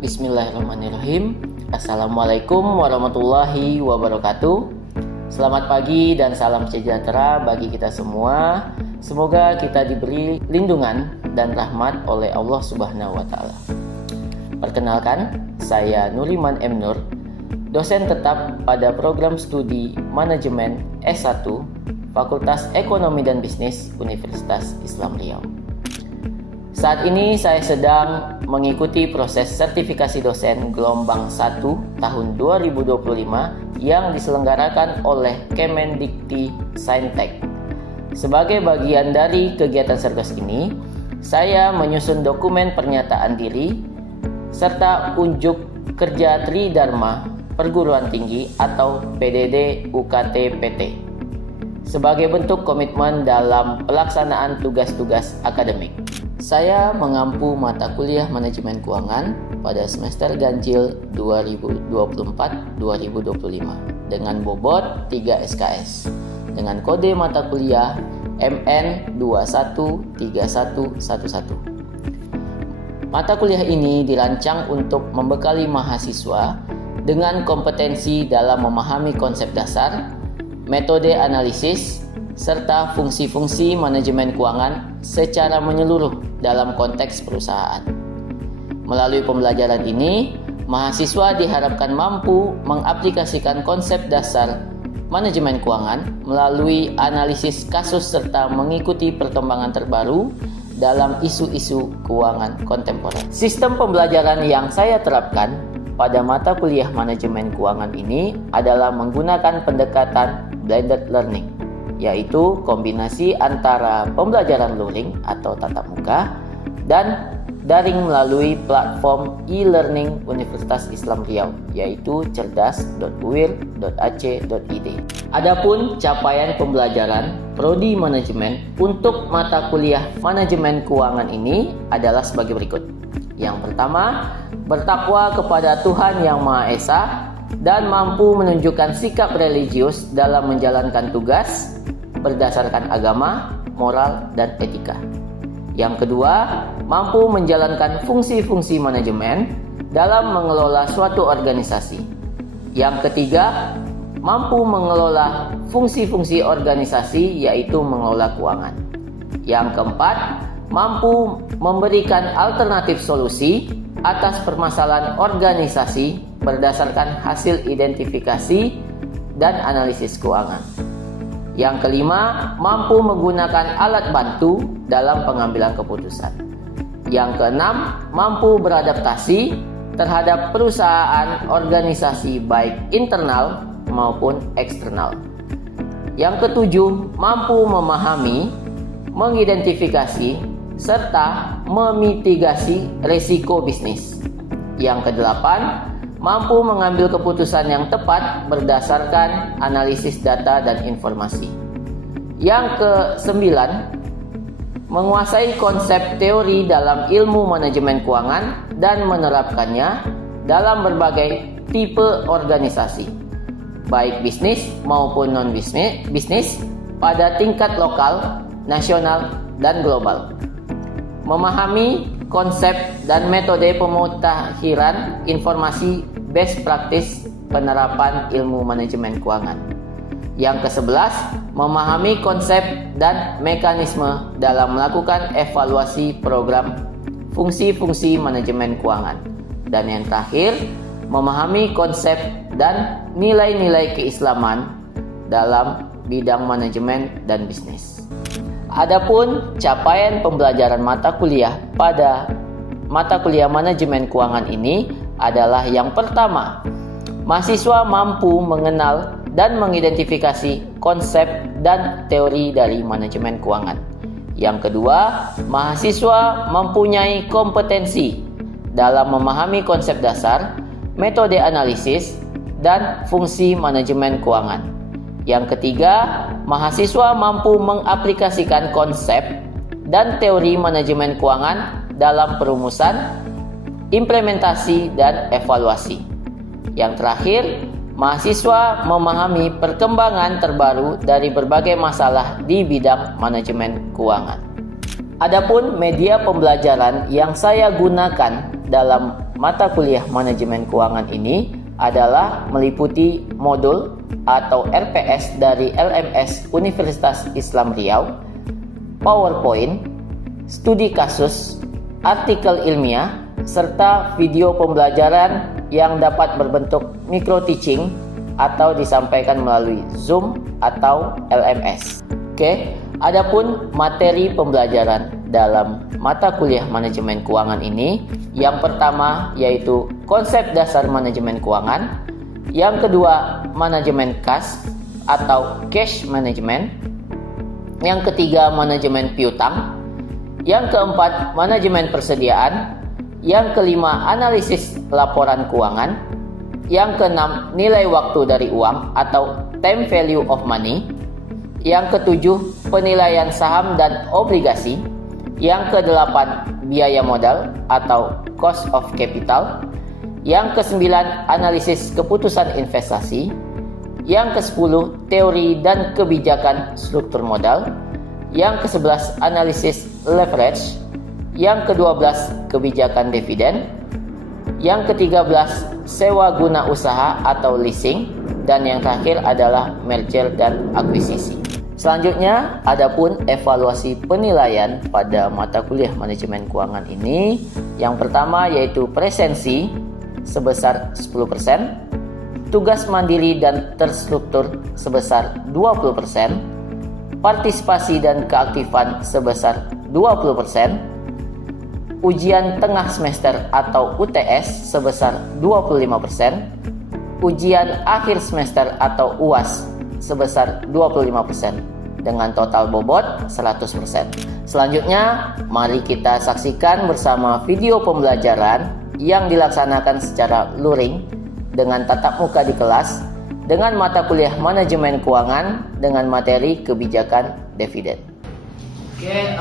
Bismillahirrahmanirrahim. Assalamualaikum warahmatullahi wabarakatuh. Selamat pagi dan salam sejahtera bagi kita semua. Semoga kita diberi lindungan dan rahmat oleh Allah Subhanahu wa Ta'ala. Perkenalkan, saya Nuliman M. Nur, dosen tetap pada program studi Manajemen S1 Fakultas Ekonomi dan Bisnis Universitas Islam Riau. Saat ini saya sedang mengikuti proses sertifikasi dosen gelombang 1 tahun 2025 yang diselenggarakan oleh Kemendikti Saintek. Sebagai bagian dari kegiatan sergas ini, saya menyusun dokumen pernyataan diri serta unjuk kerja Tridharma Perguruan Tinggi atau PDD UKT PT sebagai bentuk komitmen dalam pelaksanaan tugas-tugas akademik. Saya mengampu mata kuliah manajemen keuangan pada semester ganjil 2024-2025 dengan bobot 3 SKS dengan kode mata kuliah MN213111. Mata kuliah ini dirancang untuk membekali mahasiswa dengan kompetensi dalam memahami konsep dasar, metode analisis, serta fungsi-fungsi manajemen keuangan secara menyeluruh dalam konteks perusahaan. Melalui pembelajaran ini, mahasiswa diharapkan mampu mengaplikasikan konsep dasar manajemen keuangan melalui analisis kasus serta mengikuti perkembangan terbaru dalam isu-isu keuangan kontemporer. Sistem pembelajaran yang saya terapkan pada mata kuliah manajemen keuangan ini adalah menggunakan pendekatan blended learning, yaitu kombinasi antara pembelajaran luring atau tatap muka dan daring melalui platform e-learning Universitas Islam Riau, yaitu cerdas.uir.ac.id. Adapun capaian pembelajaran prodi manajemen untuk mata kuliah manajemen keuangan ini adalah sebagai berikut. Yang pertama, bertakwa kepada Tuhan Yang Maha Esa dan mampu menunjukkan sikap religius dalam menjalankan tugas berdasarkan agama, moral, dan etika. Yang kedua, mampu menjalankan fungsi-fungsi manajemen dalam mengelola suatu organisasi. Yang ketiga, mampu mengelola fungsi-fungsi organisasi yaitu mengelola keuangan. Yang keempat, mampu memberikan alternatif solusi atas permasalahan organisasi berdasarkan hasil identifikasi dan analisis keuangan. Yang kelima, mampu menggunakan alat bantu dalam pengambilan keputusan. Yang keenam, mampu beradaptasi terhadap perusahaan organisasi baik internal maupun eksternal. Yang ketujuh, mampu memahami, mengidentifikasi, serta memitigasi risiko bisnis. Yang kedelapan, mampu mengambil keputusan yang tepat berdasarkan analisis data dan informasi. Yang kesembilan, menguasai konsep teori dalam ilmu manajemen keuangan dan menerapkannya dalam berbagai tipe organisasi, baik bisnis maupun non-bisnis pada tingkat lokal, nasional, dan global. Memahami konsep dan metode pemutakhiran informasi best practice penerapan ilmu manajemen keuangan. Yang ke-11, memahami konsep dan mekanisme dalam melakukan evaluasi program fungsi-fungsi manajemen keuangan. Dan yang terakhir, memahami konsep dan nilai-nilai keislaman dalam bidang manajemen dan bisnis. Adapun capaian pembelajaran mata kuliah pada mata kuliah manajemen keuangan ini adalah yang pertama, mahasiswa mampu mengenal dan mengidentifikasi konsep dan teori dari manajemen keuangan. Yang kedua, mahasiswa mempunyai kompetensi dalam memahami konsep dasar, metode analisis, dan fungsi manajemen keuangan. Yang ketiga, mahasiswa mampu mengaplikasikan konsep dan teori manajemen keuangan dalam perumusan, implementasi, dan evaluasi. Yang terakhir, mahasiswa memahami perkembangan terbaru dari berbagai masalah di bidang manajemen keuangan. Adapun media pembelajaran yang saya gunakan dalam mata kuliah manajemen keuangan ini adalah meliputi modul atau RPS dari LMS Universitas Islam Riau, PowerPoint, studi kasus, artikel ilmiah, serta video pembelajaran yang dapat berbentuk micro teaching atau disampaikan melalui Zoom atau LMS. Oke, adapun materi pembelajaran dalam mata kuliah manajemen keuangan ini, yang pertama yaitu konsep dasar manajemen keuangan, yang kedua manajemen kas atau cash management, yang ketiga manajemen piutang, yang keempat manajemen persediaan, yang kelima analisis laporan keuangan, yang keenam nilai waktu dari uang atau time value of money, yang ketujuh penilaian saham dan obligasi, yang kedelapan biaya modal atau cost of capital, yang kesembilan analisis keputusan investasi, yang kesepuluh teori dan kebijakan struktur modal, yang kesebelas analisis leverage, yang ke-12 kebijakan dividen, yang ke-13 sewa guna usaha atau leasing, dan yang terakhir adalah merger dan akuisisi. Selanjutnya, adapun evaluasi penilaian pada mata kuliah manajemen keuangan ini, yang pertama yaitu presensi sebesar 10%, tugas mandiri dan terstruktur sebesar 20%, partisipasi dan keaktifan sebesar 20%, ujian tengah semester atau UTS sebesar 25%, ujian akhir semester atau UAS sebesar 25%, dengan total bobot 100%. Selanjutnya, mari kita saksikan bersama video pembelajaran yang dilaksanakan secara luring dengan tatap muka di kelas dengan mata kuliah manajemen keuangan dengan materi kebijakan dividen. Oke,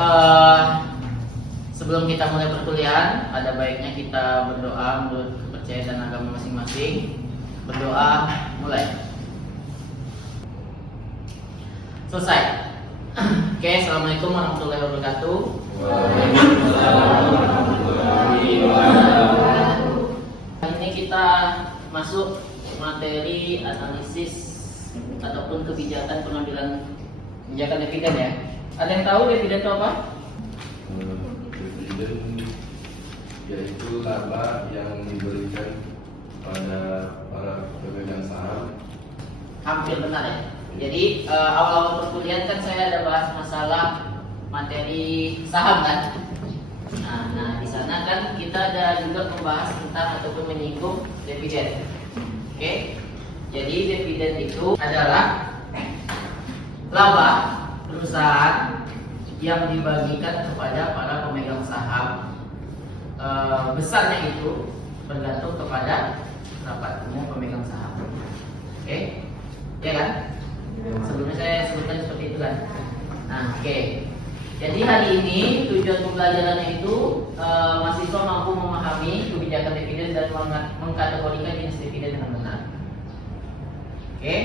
sebelum kita mulai perkuliahan, ada baiknya kita berdoa menurut kepercayaan dan agama masing-masing. Berdoa, mulai. Selesai. Oke, assalamualaikum warahmatullahi wabarakatuh. Hari ini kita masuk materi analisis ataupun kebijakan pengambilan kebijakan dividen ya. Ada yang tahu dividen itu apa? Dividen yaitu laba yang diberikan pada para pemegang saham. Hampir benar ya. Jadi awal-awal perkuliahan kan saya ada bahas masalah materi saham kan. Nah di sana kan kita ada juga membahas tentang ataupun menyinggung dividen. Oke. Jadi dividen itu adalah laba perusahaan yang dibagikan kepada para pemegang saham. Besarnya itu bergantung kepada rapat umum pemegang saham. Oke, ya kan? Sebelumnya saya sebutkan seperti itu kan. Nah, oke. Jadi hari ini tujuan pembelajarannya itu mahasiswa mampu memahami kebijakan dividen dan mengkategorikan jenis dividen dengan benar. Oke.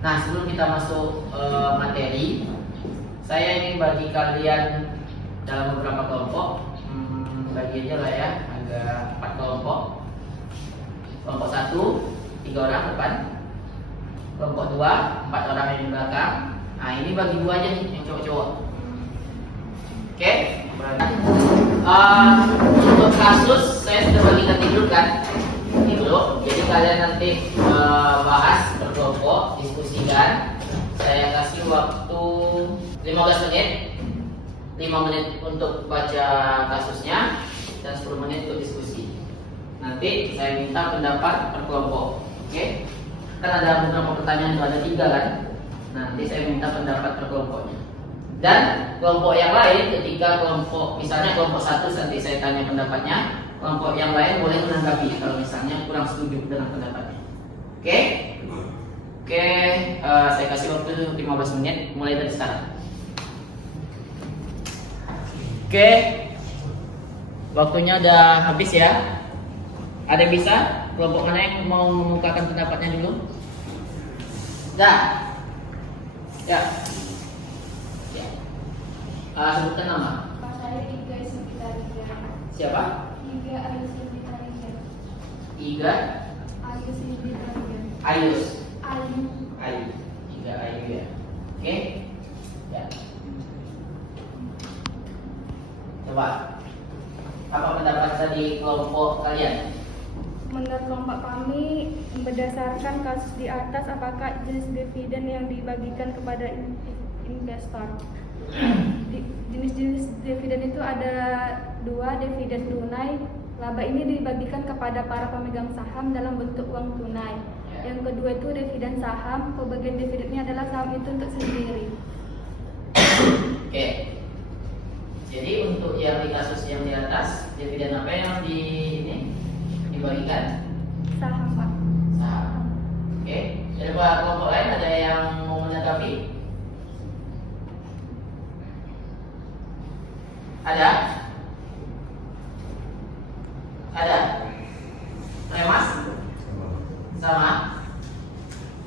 Nah, sebelum kita masuk materi, saya ingin bagi kalian dalam beberapa kelompok. Bagi aja lah ya, ada 4 kelompok. Kelompok 1, 3 orang depan. Kelompok 2, 4 orang yang di belakang. Nah, ini bagi 2 aja nih, yang cowok-cowok. Oke? Untuk kasus, saya sudah bagikan tidur kan? Dulu. Jadi kalian nanti bahas berkelompok, diskusikan. Saya kasih waktu 15 menit. 5 menit untuk baca kasusnya dan 10 menit untuk diskusi. Nanti saya minta pendapat per kelompok. Oke? Kan ada beberapa pertanyaan, itu ada 3 kan? Nanti saya minta pendapat per kelompoknya. Dan kelompok yang lain, ketika kelompok misalnya kelompok 1 nanti saya tanya pendapatnya, kelompok yang lain boleh menanggapi kalau misalnya kurang setuju dengan pendapatnya. Oke? Oke, saya kasih waktu 15 menit mulai dari sekarang. Oke, waktunya udah habis ya. Ada yang bisa? Kelompok mana yang mau mengungkapkan pendapatnya dulu? Dah. Ya. Ya. Sebutkan nama. Pak saya Iga Sukitariga. Siapa? Iga Sukitariga. Iga Ayus ini dibagikan. Ayus. Ayu. Ayu. Iga Ayu ya. Oke. Ya. Coba. Apa pendapat tadi kelompok kalian? Menurut kelompok kami, berdasarkan kasus di atas, apakah jenis dividen yang dibagikan kepada investor? Jenis-jenis dividen itu ada 2, dividen tunai. Laba ini dibagikan kepada para pemegang saham dalam bentuk uang tunai. Yang kedua itu dividen saham, pembagian dividennya adalah saham itu untuk sendiri. Oke. Jadi untuk yang di kasus yang di atas, dividen apa yang dibagikan? Saham, Pak. Saham. Oke. Jadi buat kelompok lain ada yang mau menanggapi? Ada? Ada? Mas? Sama?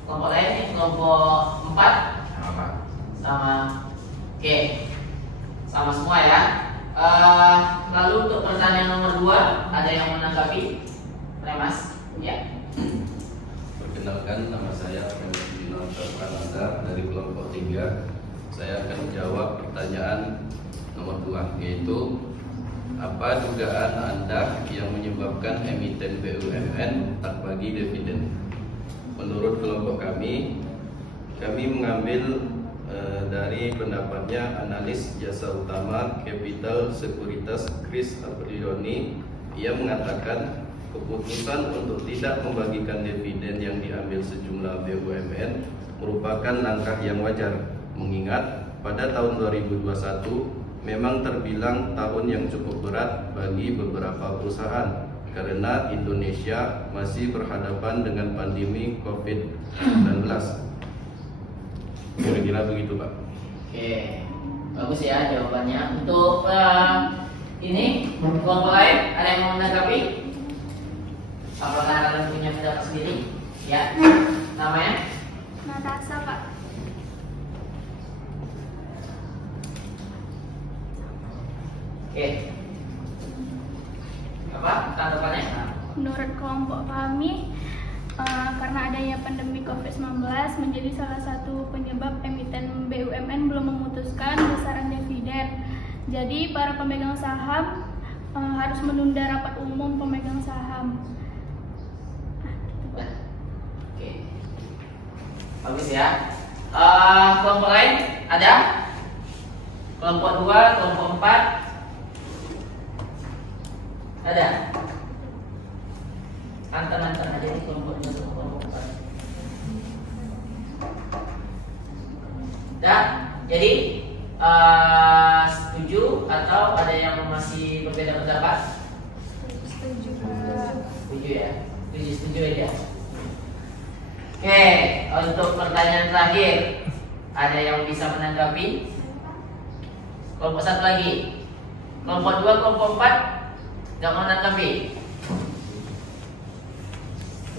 Kelompok lain nih, kelompok 4? Sama. Oke. Sama semua ya. Lalu untuk pertanyaan nomor 2, ada yang menanggapi? Mas? Ya. Perkenalkan, nama saya Fendi Prananda dari kelompok 3. Saya akan menjawab pertanyaan nomor 2, yaitu apa dugaan Anda yang menyebabkan emiten BUMN tak bagi dividen? Menurut kelompok kami mengambil dari pendapatnya analis jasa utama Capital Sekuritas Chris Aprilioni. Ia mengatakan keputusan untuk tidak membagikan dividen yang diambil sejumlah BUMN merupakan langkah yang wajar, mengingat pada tahun 2021 memang terbilang tahun yang cukup berat bagi beberapa perusahaan karena Indonesia masih berhadapan dengan pandemi COVID-19. Kira-kira begitu, Pak. Oke. Bagus ya jawabannya. Untuk ini kelompok lain ada yang mau menanggapi? Apakah kalian punya pendapat sendiri? Ya. Namanya? Natasha, Pak. Oke. Apa tanggapannya? Menurut kelompok kami, karena adanya pandemi COVID-19 menjadi salah satu penyebab emiten BUMN belum memutuskan besaran dividen. Jadi para pemegang saham harus menunda rapat umum pemegang saham. Oke. Bagus ya. Kelompok lain ada? Kelompok 2, kelompok 4 ada? Antar-antar aja nih kelompok 2 sama kelompok 4. Dah? Jadi setuju atau ada yang masih berbeda pendapat? Setuju, Pak. Setuju ya? Setuju aja. Oke, untuk pertanyaan terakhir, ada yang bisa menanggapi? Kelompok 1 lagi. Kelompok 2, kelompok 4 nggak mau menanggapi?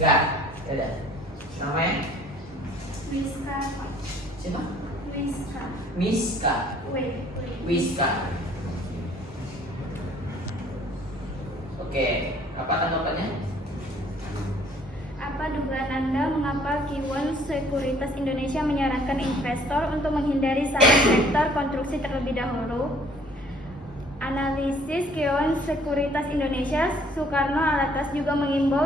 Enggak? Ya udah. Namanya? Wiska, Pak. Siapa? Wiska. Miska. Wiska. Oke, apa tanggapannya? Apa dugaan Anda mengapa Kiwon Sekuritas Indonesia menyarankan investor untuk menghindari saham sektor konstruksi terlebih dahulu? Analisis Kiwon Sekuritas Indonesia, Soekarno Alatas juga mengimbau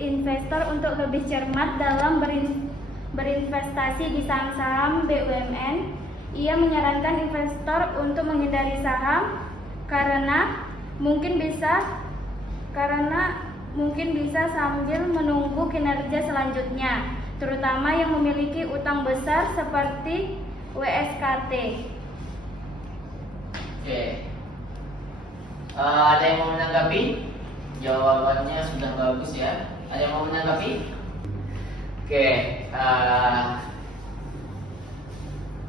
investor untuk lebih cermat dalam berinvestasi di saham-saham BUMN. Ia menyarankan investor untuk menghindari saham karena mungkin bisa sambil menunggu kinerja selanjutnya, terutama yang memiliki utang besar seperti WSKT. Oke. Ada yang mau menanggapi? Jawabannya sudah bagus ya. Ada yang mau menanggapi? Oke.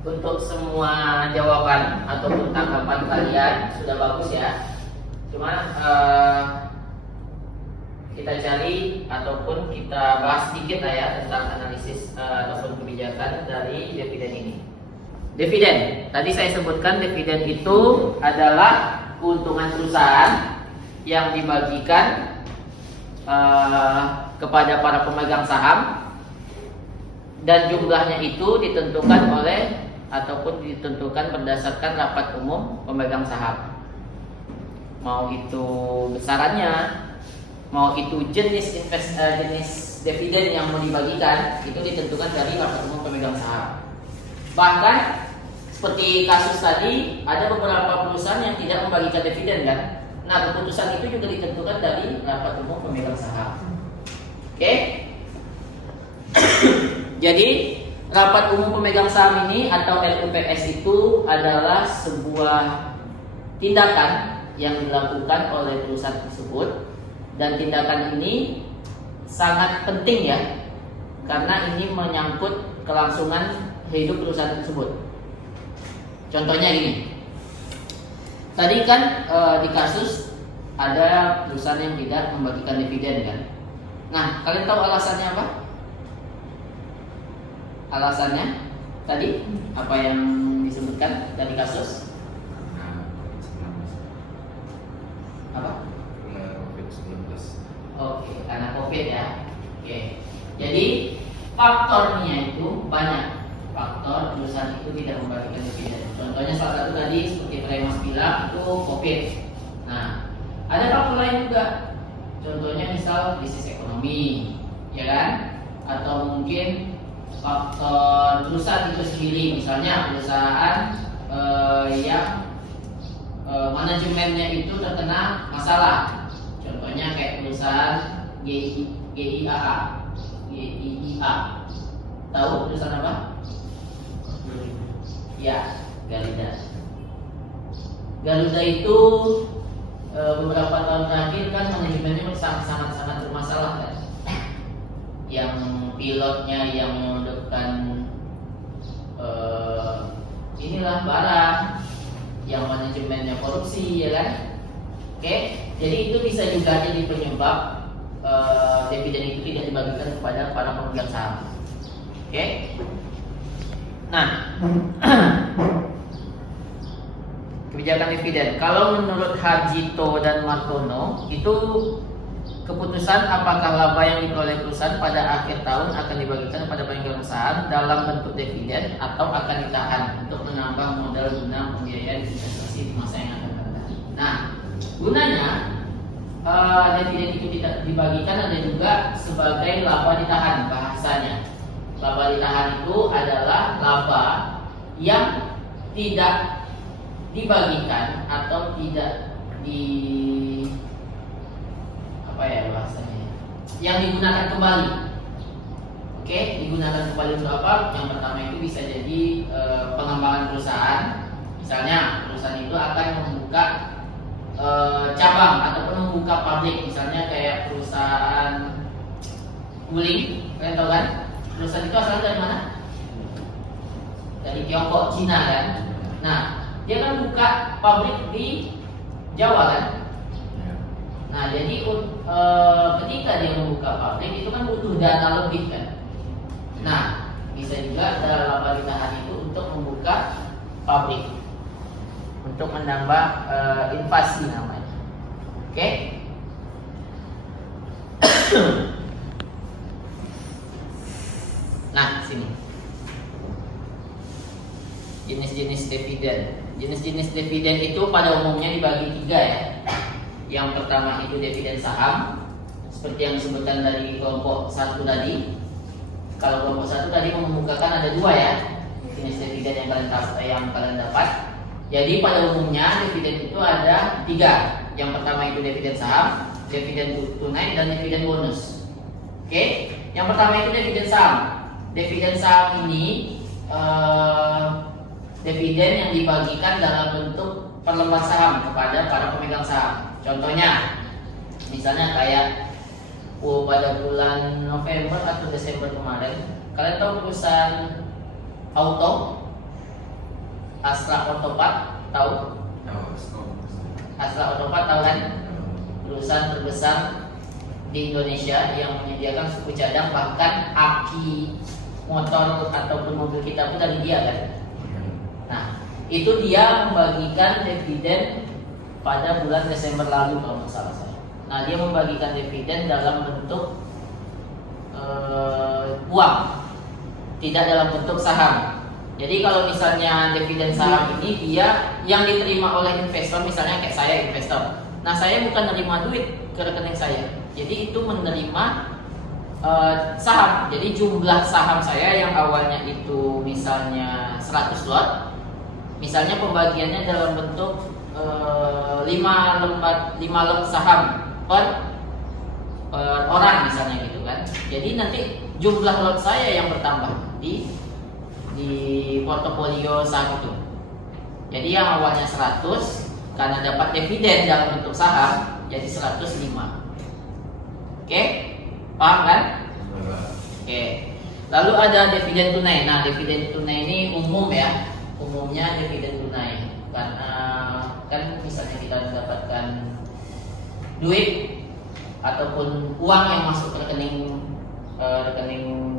Untuk semua jawaban ataupun tanggapan kalian sudah bagus ya. Cuma kita cari ataupun kita bahas sedikit lah ya tentang analisis ataupun kebijakan dari dividen ini. Dividen, tadi saya sebutkan dividen itu adalah keuntungan perusahaan yang dibagikan kepada para pemegang saham, dan jumlahnya itu ditentukan oleh ataupun ditentukan berdasarkan rapat umum pemegang saham. Mau itu besarannya, mau itu jenis dividen yang mau dibagikan, itu ditentukan dari rapat umum pemegang saham. Bahkan seperti kasus tadi, ada beberapa perusahaan yang tidak membagikan dividen kan. Nah, keputusan itu juga ditentukan dari rapat umum pemegang saham. Oke? Jadi rapat umum pemegang saham ini atau RUPS itu adalah sebuah tindakan yang dilakukan oleh perusahaan tersebut, dan tindakan ini sangat penting ya, karena ini menyangkut kelangsungan hidup perusahaan tersebut. Contohnya ini, tadi kan di kasus ada perusahaan yang tidak membagikan dividen kan. Nah, kalian tahu alasannya apa? Alasannya tadi apa yang disebutkan dari kasus? Apa? Oke, karena COVID ya. Oke. Jadi faktornya itu banyak. Faktor perusahaan itu tidak membagikan dividen. Contohnya salah satu tadi seperti Mas bilang itu COVID. Nah, ada faktor lain juga. Contohnya misal bisnis ekonomi, ya kan? Atau mungkin faktor perusahaan itu sendiri, misalnya perusahaan yang manajemennya itu terkena masalah. Contohnya kayak perusahaan GIA. Tahu perusahaan apa? Ya, Garuda itu beberapa tahun terakhir kan manajemennya sangat bermasalah kan. Yang pilotnya yang menyodorkan inilah barang, yang manajemennya korupsi, ya kan? Oke, jadi itu bisa juga jadi penyebab dividen itu tidak dibagikan kepada para pemegang saham. Oke. Nah, kebijakan dividen. Kalau menurut Hajito dan Martono, itu keputusan apakah laba yang diperoleh perusahaan pada akhir tahun akan dibagikan kepada pemegang saham dalam bentuk dividen atau akan ditahan untuk menambah modal guna pembiayaan investasi di masa yang akan datang. Nah, gunanya dividen itu tidak dibagikan ada juga sebagai laba ditahan bahasanya. Laba ditahan itu adalah laba yang tidak dibagikan atau tidak bahasanya, yang digunakan kembali. Oke, digunakan kembali untuk apa? Yang pertama itu bisa jadi pengembangan perusahaan. Misalnya perusahaan itu akan membuka cabang ataupun membuka pabrik, misalnya kayak perusahaan Wuling, kalian tahu kan? Perusahaan itu asalnya dari mana? Dari Tiongkok, Cina kan? Nah, dia kan buka pabrik di Jawa kan? Nah, jadi ketika dia membuka pabrik itu kan butuh dana lebih kan? Nah, bisa juga dalam laba ditahan itu untuk membuka pabrik, untuk menambah invasi namanya. Oke? Nah, sini. Jenis-jenis dividen. Jenis-jenis dividen itu pada umumnya dibagi 3 ya. Yang pertama itu dividen saham, seperti yang disebutkan dari kelompok 1 tadi. Kalau kelompok 1 tadi mengemukakan ada 2 ya, jenis dividen yang kalian dapat. Jadi pada umumnya dividen itu ada 3. Yang pertama itu dividen saham, dividen tunai, dan dividen bonus. Oke, yang pertama itu dividen saham. Dividen saham ini dividen yang dibagikan dalam bentuk perlembar saham kepada para pemegang saham. Contohnya, misalnya kayak pada bulan November atau Desember kemarin, kalian tahu perusahaan auto Astra Autopart, tahu? Astra Autopart tahu kan? Perusahaan terbesar di Indonesia yang menyediakan suku cadang, bahkan aki motor ataupun mobil kita pun dari dia kan. Nah, itu dia membagikan dividen pada bulan Desember lalu kalau nggak salah saya. Nah, dia membagikan dividen dalam bentuk uang, tidak dalam bentuk saham. Jadi kalau misalnya dividen saham ini dia yang diterima oleh investor, misalnya kayak saya investor. Nah, saya bukan menerima duit ke rekening saya. Jadi itu menerima saham. Jadi jumlah saham saya yang awalnya itu misalnya 100 lot, misalnya pembagiannya dalam bentuk 5 lot saham per orang misalnya gitu kan. Jadi nanti jumlah lot saya yang bertambah di portofolio saham itu. Jadi yang awalnya 100 karena dapat dividen dalam bentuk saham jadi 105. Oke? Paham kan? Oke. Lalu ada dividen tunai. Nah, dividen tunai ini umum ya. Umumnya dividen tunai. Karena kan misalnya kita mendapatkan duit ataupun uang yang masuk ke rekening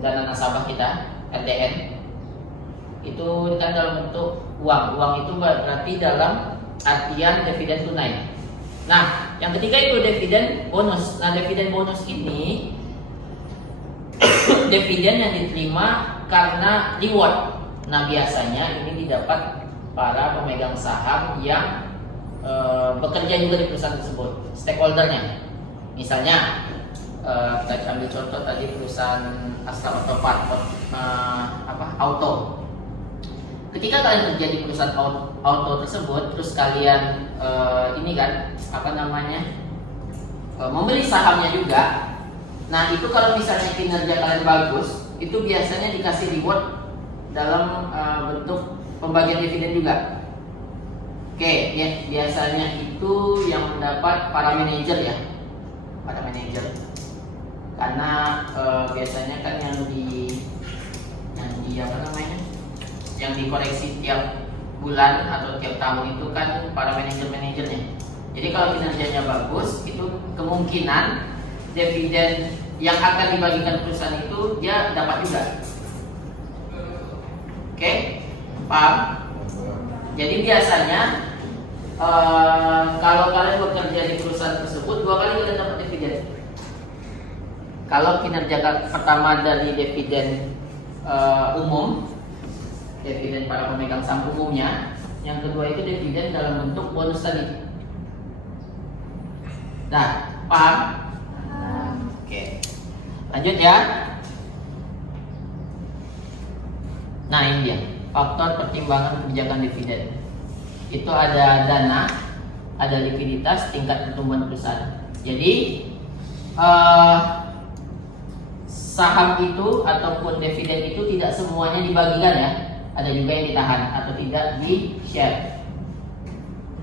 dana nasabah kita, RDN, itu kan dalam bentuk uang. Uang itu berarti dalam artian dividen tunai. Nah, yang ketiga itu dividen bonus. Nah, dividen bonus ini dividen yang diterima karena reward. Nah, biasanya ini didapat para pemegang saham yang bekerja juga di perusahaan tersebut, stakeholdernya. Misalnya kita ambil contoh tadi perusahaan Astra Otopart Auto. Ketika kalian kerja di perusahaan auto tersebut, terus kalian membeli sahamnya juga. Nah, itu kalau misalnya kinerja kalian bagus, itu biasanya dikasih reward dalam bentuk pembagian dividen juga. Oke, ya, biasanya itu yang mendapat para manajer ya, para manajer. Karena biasanya kan yang dikoreksi tiap bulan atau tiap tahun itu kan para manajernya. Jadi kalau kinerjanya bagus, itu kemungkinan dividen yang akan dibagikan perusahaan itu dia dapat juga. Oke, paham? Jadi biasanya kalau kalian bekerja di perusahaan tersebut 2 kali kalian dapat dividen. Kalau kinerja pertama dari dividen umum, dividen para pemegang saham umumnya, yang kedua itu dividen dalam bentuk bonus tadi. Nah, paham? Oke, lanjut ya. Nah, ini dia faktor pertimbangan kebijakan dividen. Itu ada dana, ada likuiditas, tingkat pertumbuhan perusahaan. Jadi saham itu ataupun dividen itu tidak semuanya dibagikan ya. Ada juga yang ditahan atau tidak di share.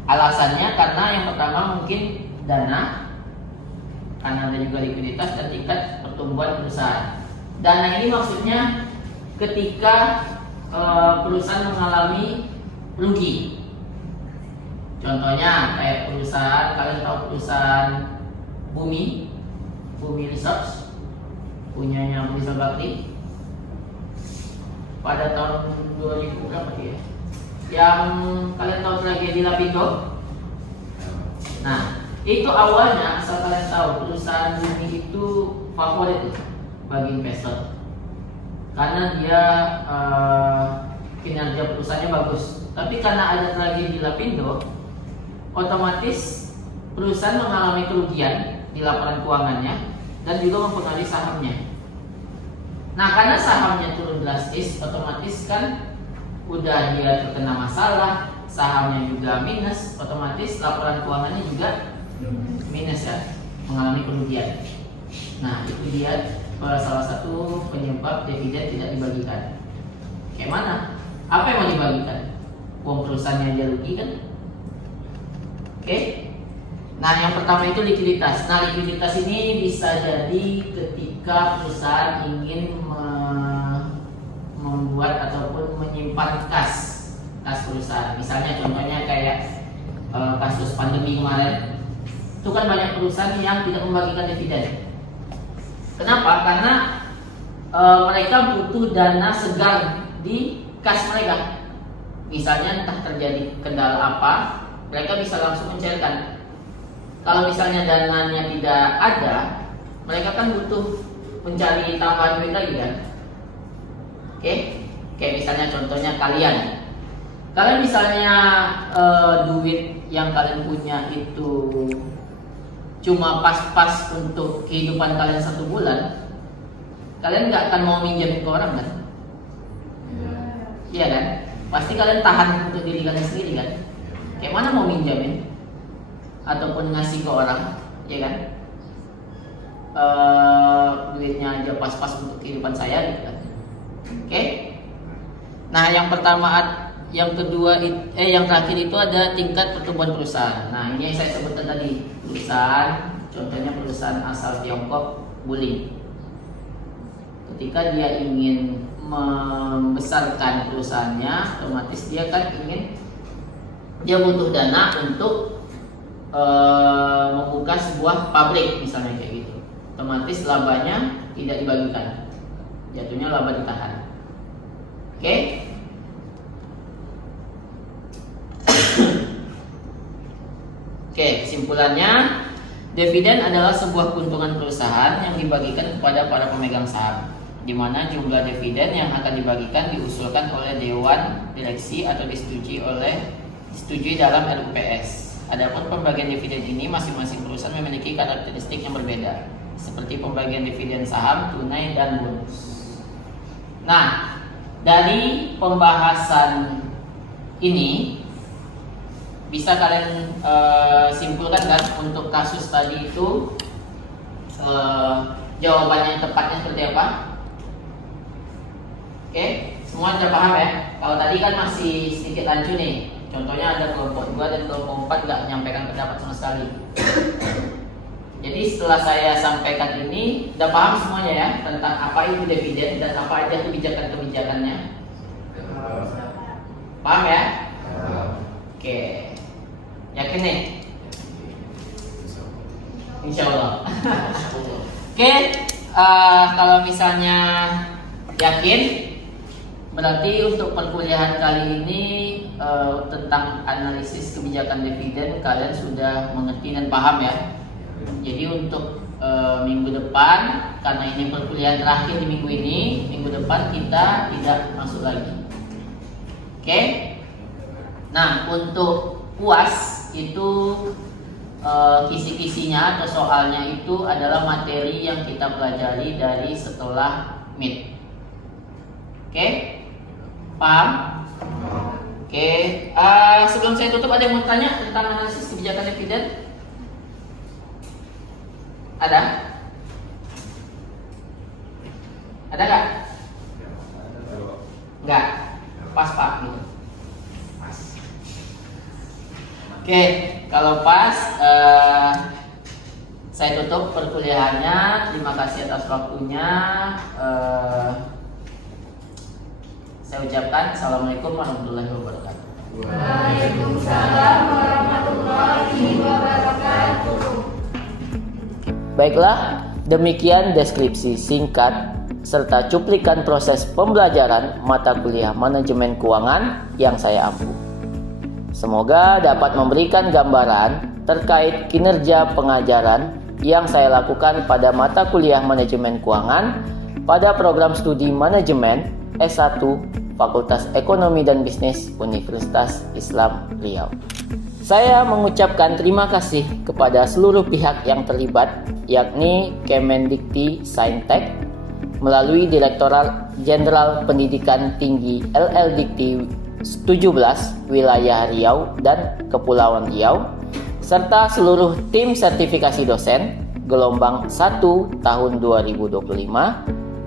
Alasannya karena yang pertama mungkin dana, karena ada juga likuiditas dan tingkat pertumbuhan perusahaan. Dana ini maksudnya ketika perusahaan mengalami rugi. Contohnya kayak perusahaan, kalian tahu perusahaan Bumi Research, punyanya Rizal Bakri. Pada tahun 2000 berapa ya? Yang kalian tahu tragedi Lapindo. Nah, itu awalnya asal kalian tahu perusahaan Bumi itu favorit bagi investor. Karena dia kinerja perusahaannya bagus. Tapi karena ada tragedi Lapindo, otomatis perusahaan mengalami kerugian di laporan keuangannya dan juga mempengaruhi sahamnya. Nah, karena sahamnya turun drastis, otomatis kan udah dia terkena masalah, sahamnya juga minus, otomatis laporan keuangannya juga minus ya, mengalami kerugian. Nah, itu dia salah satu penyebab dividen tidak dibagikan. Kayak mana? Apa yang mau dibagikan? Uang perusahaannya dia rugi kan? Oke. Nah, yang pertama itu likuiditas. Nah, likuiditas ini bisa jadi ketika perusahaan ingin membuat ataupun menyimpan kas perusahaan. Misalnya contohnya kayak kasus pandemi kemarin. Itu kan banyak perusahaan yang tidak membagikan dividen. Kenapa? Karena mereka butuh dana segar di kas mereka. Misalnya entah terjadi kendala apa, mereka bisa langsung mencairkan. kalau misalnya dananya tidak ada, mereka kan butuh mencari tambahan duit lagi kan. Oke, kayak misalnya contohnya kalian misalnya duit yang kalian punya itu cuma pas-pas untuk kehidupan kalian 1 bulan, kalian nggak akan mau minjemin ke orang kan? Iya kan? Pasti kalian tahan untuk diri kalian sendiri kan? Kayak mana mau minjamin ataupun ngasih ke orang, ya kan? Duitnya aja pas-pas untuk kehidupan saya gitu kan. Oke? Nah, yang terakhir itu ada tingkat pertumbuhan perusahaan. Nah, ini yang saya sebutkan tadi, perusahaan, contohnya perusahaan asal Tiongkok, Wuling. Ketika dia ingin membesarkan perusahaannya, otomatis dia butuh dana untuk membuka sebuah pabrik misalnya kayak gitu. Otomatis labanya tidak dibagikan, jatuhnya laba ditahan. Oke? Oke, kesimpulannya, dividen adalah sebuah keuntungan perusahaan yang dibagikan kepada para pemegang saham, di mana jumlah dividen yang akan dibagikan diusulkan oleh dewan direksi atau disetujui dalam RUPS. Adapun pembagian dividen ini masing-masing perusahaan memiliki karakteristik yang berbeda, seperti pembagian dividen saham, tunai, dan bonus. Nah, dari pembahasan ini bisa kalian simpulkan kan untuk kasus tadi itu jawabannya yang tepatnya seperti apa? Oke, semua sudah paham ya? Kalau tadi kan masih sedikit lanjut nih. Contohnya ada kelompok 2 dan kelompok 4 nggak menyampaikan pendapat sama sekali. Jadi setelah saya sampaikan ini, udah paham semuanya ya tentang apa itu dividen dan apa aja kebijakan-kebijakannya. Paham ya? Oke, yakin nih? Insya Allah. Oke, kalau misalnya yakin, berarti untuk perkuliahan kali ini tentang analisis kebijakan dividen kalian sudah mengerti dan paham ya. Jadi untuk minggu depan, karena ini perkuliahan terakhir di minggu ini, minggu depan kita tidak masuk lagi. Oke? Nah, untuk UAS itu kisi-kisinya atau soalnya itu adalah materi yang kita pelajari dari setelah MIT. Oke? Paham? Oke, sebelum saya tutup, ada yang mau tanya tentang analisis kebijakan dividen? Ada? Ada nggak? Nggak? Pas Pak gitu. Pas. Oke, kalau pas, saya tutup perkuliahannya. Terima kasih atas waktunya. Saya ucapkan Assalamualaikum warahmatullahi wabarakatuh. Waalaikumsalam warahmatullahi wabarakatuh. Baiklah, demikian deskripsi singkat serta cuplikan proses pembelajaran mata kuliah manajemen keuangan yang saya ampu. Semoga dapat memberikan gambaran terkait kinerja pengajaran yang saya lakukan pada mata kuliah manajemen keuangan pada program studi manajemen S1 Fakultas Ekonomi dan Bisnis Universitas Islam Riau. Saya mengucapkan terima kasih kepada seluruh pihak yang terlibat, yakni Kemendikti Saintek melalui Direktorat Jenderal Pendidikan Tinggi LLDikti 17 Wilayah Riau dan Kepulauan Riau, serta seluruh tim sertifikasi dosen gelombang 1 tahun 2025.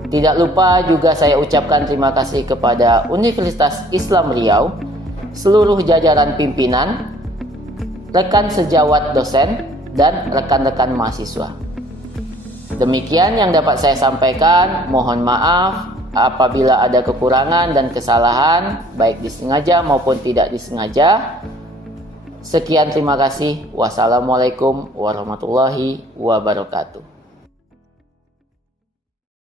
Tidak lupa juga saya ucapkan terima kasih kepada Universitas Islam Riau, seluruh jajaran pimpinan, rekan sejawat dosen, dan rekan-rekan mahasiswa. Demikian yang dapat saya sampaikan. Mohon maaf apabila ada kekurangan dan kesalahan, baik disengaja maupun tidak disengaja. Sekian, terima kasih. Wassalamualaikum warahmatullahi wabarakatuh.